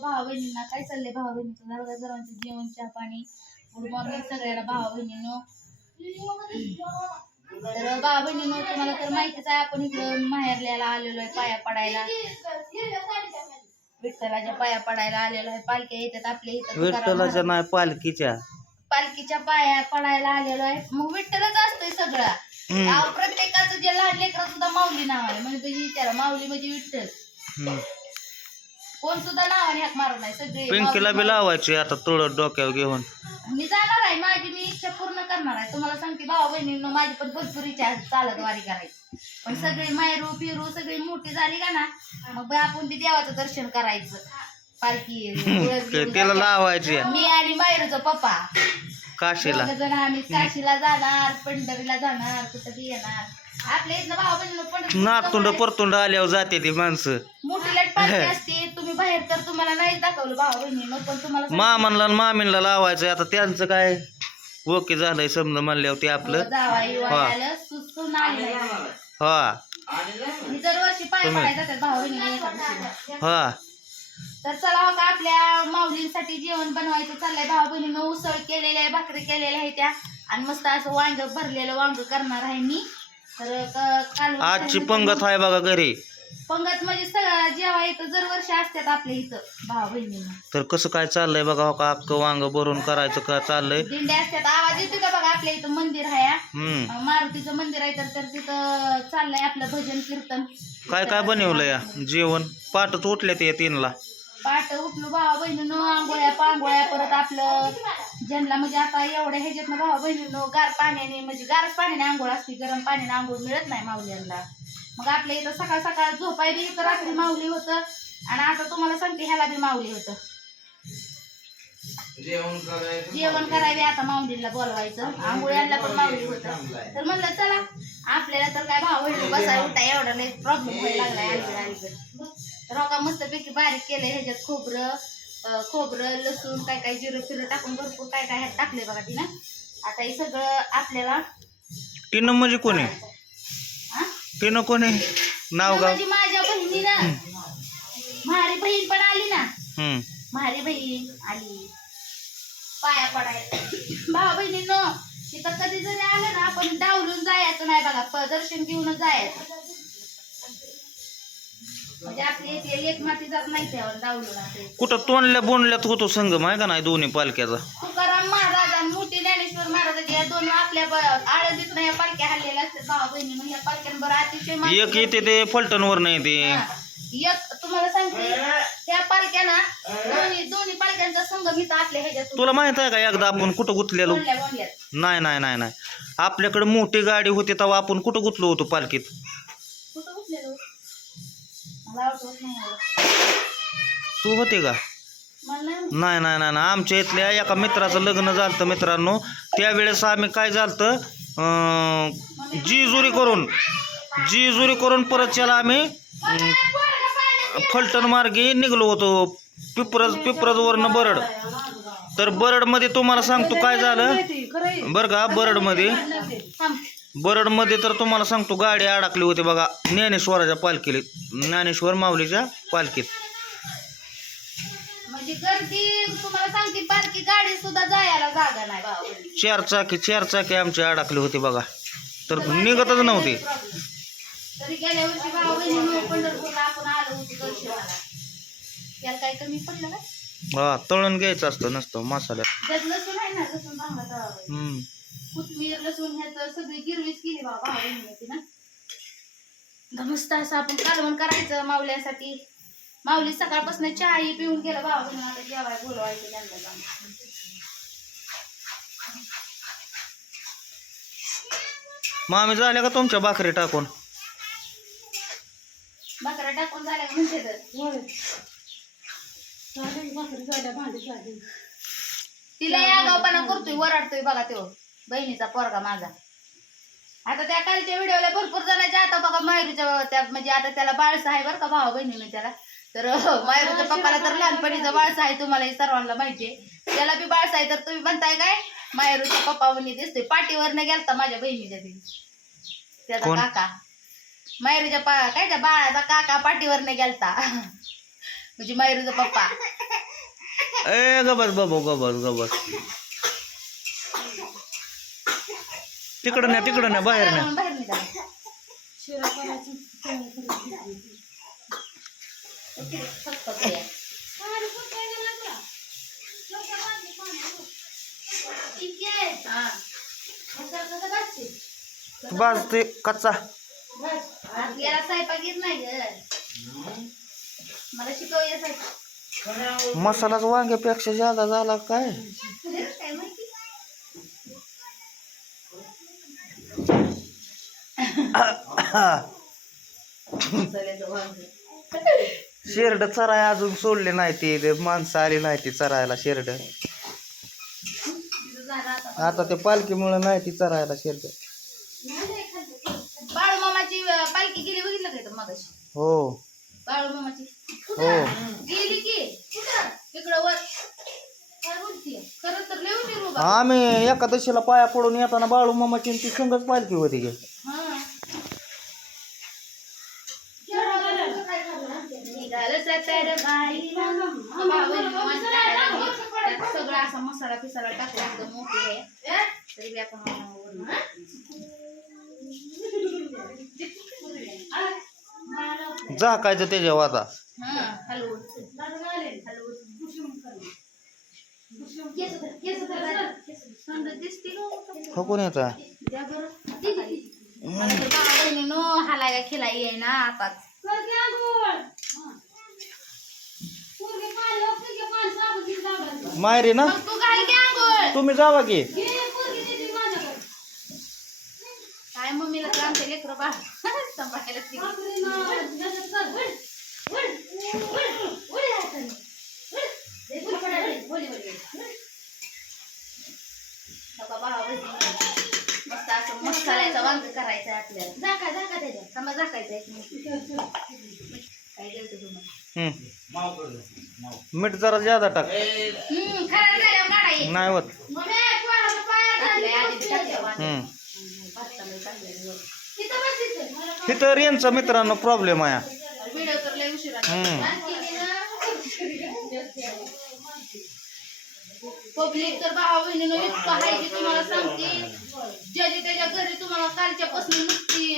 भावा बहिणींना काय चाललंय? भावा बहिणीचं झालं का सर्वांचं जेवण चहा पाणी गुड मॉर्निंग सगळ्याला भावा बहिणीनो तर भावा बहिणीनो तुम्हाला तर माहितीच आहे आपण इकडं माहेरल्याला आलेलो आहे पाया पडायला. विठ्ठलाच्या पाया पडायला आलेलो आहे. पालख्या येतात आपल्या इथं. विठ्ठलाच्या नाही पालखीच्या. पालखीच्या पाया पडायला आलेलो आहे. मग विठ्ठलच असतोय सगळा. हम्म. अहो, प्रत्येकाचं जे लहान लेकरं सुद्धा माऊली नाव आहे. म्हणजे तुझी विचारा माऊली म्हणजे विठ्ठल. हम्म. कोण सुद्धा नावाने हाक मारत नाही सगळे पिंकीला बी लावायची आता तुळत डोक्यावर घेऊन. मी जाणार आहे माझी मी इच्छा पूर्ण करणार आहे. तुम्हाला सांगते भावा बहिणींनो माझी पण भरपूर इच्छा आहे चालत वारी करायची. पण सगळे मायरू फिरू सगळी मोठी झाली का ना मग बाई आपण ते देवाचं दर्शन करायचं. पालखी घेऊन त्याला जायचं. लावायची मी आणि मायरूचा पप्पा. काशीला. दोघं जण आम्ही काशीला जाणार पंढरीला जाणार कुठं बी येणार. आपल्या इथलं भावा बहिणीनं पंढरपूर नातुंड परतुंड आल्यावर जाते ती माणसं. मोठी लाट पालखी असते. बाहेर तर तुम्हाला नाही दाखवलं भावा बहिणीनं पण तुम्हाला मामांना लावायचं आता त्यांचं काय ओके झालंय समजा म्हणल्यावर ते आपलं. हा. आली हा. मी दरवर्षी पाय तुम्ही- पडायला जातात भावा बहिणी एका दिवशी. हा. तर चला हो का आपल्या माऊलींसाठी जेवण बनवायचं चाललंय. भावा बहिणीनं उसळ केलेल्या आहे भाकरी केलेल्या आहे त्या. आणि मस्त असं वांग भरलेलं वांग करणार आहे मी. तर क- काल आजची पंगत आहे बघा घरी. पंगत म्हणजे सगळं जेव्हा इथं दरवर्षी असतात आपल्या इथं. भावा बहिणीनं. तर कसं काय चाललंय बघा हो का? अख्खं वांग भरून करायचं का चाललंय? दिंड्या असतात. आवाज येतो का बघा आपल्या इथं? मंदिर आहे हा. हम्म. मारुतीचं मंदिर आहे तर तर तिथं चाललंय आपलं भजन कीर्तन. काय काय बनवलं या? जेवण? पाठच उठले ते तीनला. पाट उठलो भावा बहिणीनो आंघोळ्या पांघोळ्या परत आपलं ज्यांना म्हणजे आता एवढ्या ह्याच्यातनं भावा बहिणीनो गार पाण्याने म्हणजे गारच पाण्याने आंघोळ असते गरम पाण्याने आंघोळ मिळत नाही माऊल्यांना मग आपल्या इथं सकाळ सकाळ झोपाय बी इथं रात्री माऊली होतं. आणि आता तुम्हाला सांगते ह्याला बी माऊली होतं. जेवण करायला आता माऊलीला बोलवायचं. आंघोळ्यांना पण माऊली होतं. तर म्हणलं चला आपल्याला तर काय भाव बसाय उठा एवढा नाही प्रॉब्लेम व्हायला लागलाय अलीकडे अलीकडे तर हो मस्तपैकी बारीक केलंय ह्याच्यात खोबरं खोबरं लसूण काय काय जिरं फिरं टाकून भरपूर काय काय ह्यात टाकले बघा तिनं. आता हे सगळं आपल्याला तिनं म्हणजे कोणी हा? तिनं कोणी नाव गाव. म्हणजे माझ्या बहिणीनं. मारी बहीण पण आली ना. हम्म. मारी बहीण आली पाया पडायला. भावा बहिणीनो तिथं कधी जरी आलं ना आपण डावलून जायचं नाही बघा. प- दर्शन घेऊनच जायचं. म्हणजे आपली लेख माती जात नाही त्यावर डावलून कुठं तोंडल्या बोंडल्यात होतो संगम आहे का नाही दोन्ही पालख्याचा? तुकाराम महाराज आणि मोठी ज्ञानेश्वर महाराजाच्या या दोन आपल्या ब- आळंदीत या पालख्या हल्लेल्या असतात भावा बहिणी. या पालख्यांबरोबर अतिशय माहिती एक येते ते फलटणवर नाही ते. हा. एक तुम्हाला सांगते. त्या पालख्याना दोन्ही दोन्ही पालख्यांचा संगम इथं आपल्या ह्याच्यात तुला माहीत आहे का एकदा आपण कुठं गुतलेलो? बोलल्या बोलल्यात नाही नाही नाही नाही. आपल्याकडे मोठी गाडी होती तेव्हा आपण कुठं गुतलो होतो पालखीत? कुठं उठलेलो मला आठवत नाही एवढं. तू होते का? नाही नाही नाही नाही. आमच्या इथल्या एका मित्राचं लग्न झालं मित्रांनो. त्यावेळेस आम्ही काय झालं जीजुरी करून जीजुरी करून परत त्याला आम्ही फलटण मार्गे निघलो होतो. पिपरज पिपरजवरनं बरड. तर बरडमध्ये तुम्हाला सांगतो काय झालं? बरं का बरडमध्ये. बरडमध्ये तर तुम्हाला सांगतो गाडी अडकली होती बघा ज्ञानेश्वराच्या पालखीत ज्ञानेश्वर माऊलीच्या पालखीत. म्हणजे गर्दी तुम्हाला सांगते गाडी सुद्धा जायला जागा नाही. भावा बहिणी. चार चाकी चार चाकी आमची अडकली होती बघा. तर निघतच नव्हती. तरी गेल्या वर्षी भावा बहिणी पंढरपूरला आपण आलो होतो दर्शनाला. त्याला काही कमी पडलं का? हा तळून घ्यायचं असतं नसतं मसाल्यात. त्यात लसूण आहे ना लसूण चांगला तळावा पाहिजे. हम्म. कोथमीर लसूण ह्याचं सगळी गिरवीच केली बाबा ना. मस्त असं आपण कालवण करायचं माऊल्यासाठी. माऊली सकाळपासून चहाही पिऊन गेलं भावा आता जेवाय बोलवायचं त्यांना जाऊन. मामी झाल्या का तुमच्या भाकरी टाकून? भाकऱ्या टाकून झाल्या का म्हणते तर. तिला या गावपाना करतोय वराडतोय बघा तो. बहिणीचा पोरगा माझा. आता त्या कालच्या व्हिडिओला भरपूर जणांच्या आता बघा मायरूच्या त्या म्हणजे आता त्याला बाळसा आहे बरं का भावा बहिणीने त्याला. तर मायरूच्या पप्पाला तर लहानपणीचा बाळसा आहे तुम्हाला हे सर्वांना माहिती आहे त्याला बी बाळसा आहे तर तुम्ही म्हणताय काय? मायरूच्या पप्पा म्हणे दिसतोय पाठीवरनं गेलता माझ्या बहिणीच्या ती त्याचा? काका. मायरूच्या पा काय त्या बाळाचा काका पाठीवरनं गेलता. म्हणजे मायरूचा पप्पा. ए गबस बाबू गबस गबस तिकडं नाही तिकडं नाही बाहेर नाही बाहेर निघा फक्त या. हा. बाज ते कच्चा आज याला स्वयंपाक येत नाही ग मला शिकवूया स्वयंपाक मसालाच वांग्यापेक्षा जादा झाला काय? शेरड चराय अजून सोडले नाही ते. माणसं आली नाही ती चरायला शेरड. आता. ते पालखीमुळे नाही ती चरायला शेरड. बाळू मामाची अं, पालखी गेली बघितलं का इथं मगाशी? हो. बाळू मामाची हो गेली की. इकडं वर. काय बोलतीये खरं तर लिहून निरू बा आम्ही एकादशीला पाया पडून येताना बाळू मामाची आणि ती पालखी होती गे हा निघालं सतर बाई त्यात सगळा असा मसाला पिसाला टाकला एकदम मोठी आहे तरी बी आपण हा केस धर, धर. सुंदर दिसते गं. फकून येता द्या बरं. मला तर बाबा बहिणीनो हालायला खिला ये ना आताच मायरी ना मग तू घाल की आंघोळ तुम्ही जावा की. काय मम्मीला तर आमच्या लेकरं बाळ. सांभाळायला. मस्त असं वांग करायचं आहे आपल्याला झाका झाका त्याच्यात समजा झाकायचं आहे काय द्यायचं तुम्हाला? हम्म. मीठ जरा जादा टाक. नाही होत. इथं रेंजचा मित्रांनो प्रॉब्लेम आहे. पब्लिक तर भावा बहिणीनं इतकं आहे की तुम्हाला सांगते. ज्याची त्याच्या घरी तुम्हाला कालच्या पासून नुसती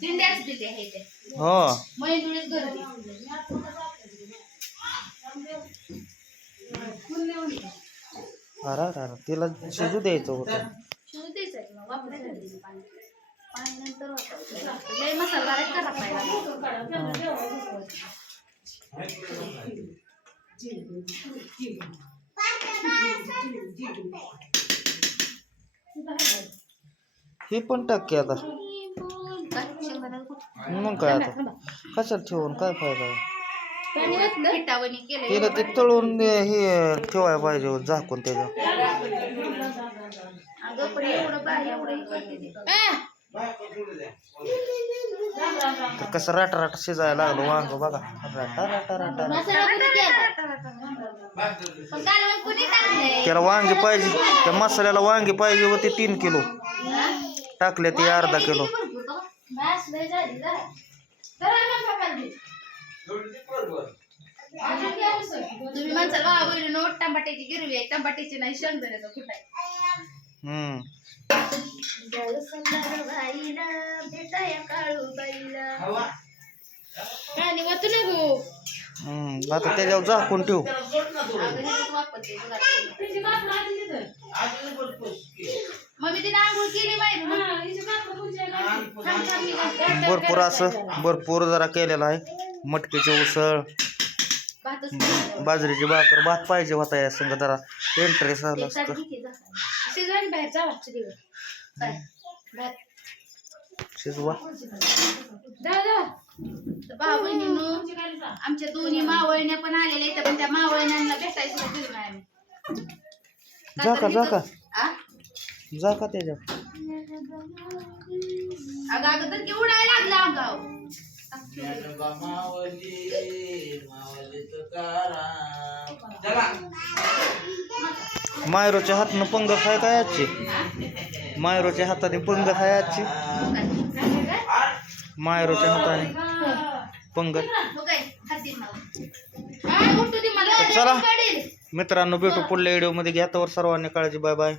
दिंड्याच दिली आहे ते हो मैंदुळीच गर्दी अरे अरे तिला शिजू द्यायचं होतं शिजू द्यायचं मग वापरायचं पाणी पाणी नंतर. लय मसाला करा पाहिजे हे पण टाक आता? मग काय आता कशात ठेवून काय फायदा आहे? पिठावणी तिला ते तळून हे ठेवायला पाहिजे झाकून त्याच्यावर अगं पण एवढं बाहेर एवढं हे करते ते. तर कसं राटा राटा शिजायला लागलो वांग बघा राटा राटा राटा मसाला केला? पण कुणी? त्याला वांगी पाहिजे त्या मसाल्याला वांगी पाहिजे होती तीन किलो? टाकले ते अर्धा किलो भरपूर का? बस, लय झाली, जा. जरा मग पप्पाला दे. तुम्ही म्हणसाल वा बहिणीनो टमाट्याची गिरवी आहे. टमाट्याची नाही शेंगदाण्याचं कुठं हम्म. आणि वाचू नको हम्म. आता त्याच्यावर ठेव. वापरते. मग मी तिने आंघोळ केली. माहिती भरपूर असं भरपूर जरा केलेलं आहे. मटकीची उसळ. बाजरीची भाकर भात पाहिजे होता या संग जरा इंटरेस्ट आला असतं. शिजवा आमच्या दोन्ही मावळण्या पण आलेल्या आहेत पण त्या मावळण्यांना भेटायचं जा का, जा का? जा का त्याच्यावर? अगं अगं तर की उडायला लागला अंगाव मायरोच्या हातनं पंग खाय काय आजची. मायरोच्या हाताने पंग खाय आजची. मायरोच्या हाताने हो मला. चला. मित्रांनो भेटू पुढल्या व्हिडिओमध्ये घ्या तर सर्वांनी काळजी. Bye bye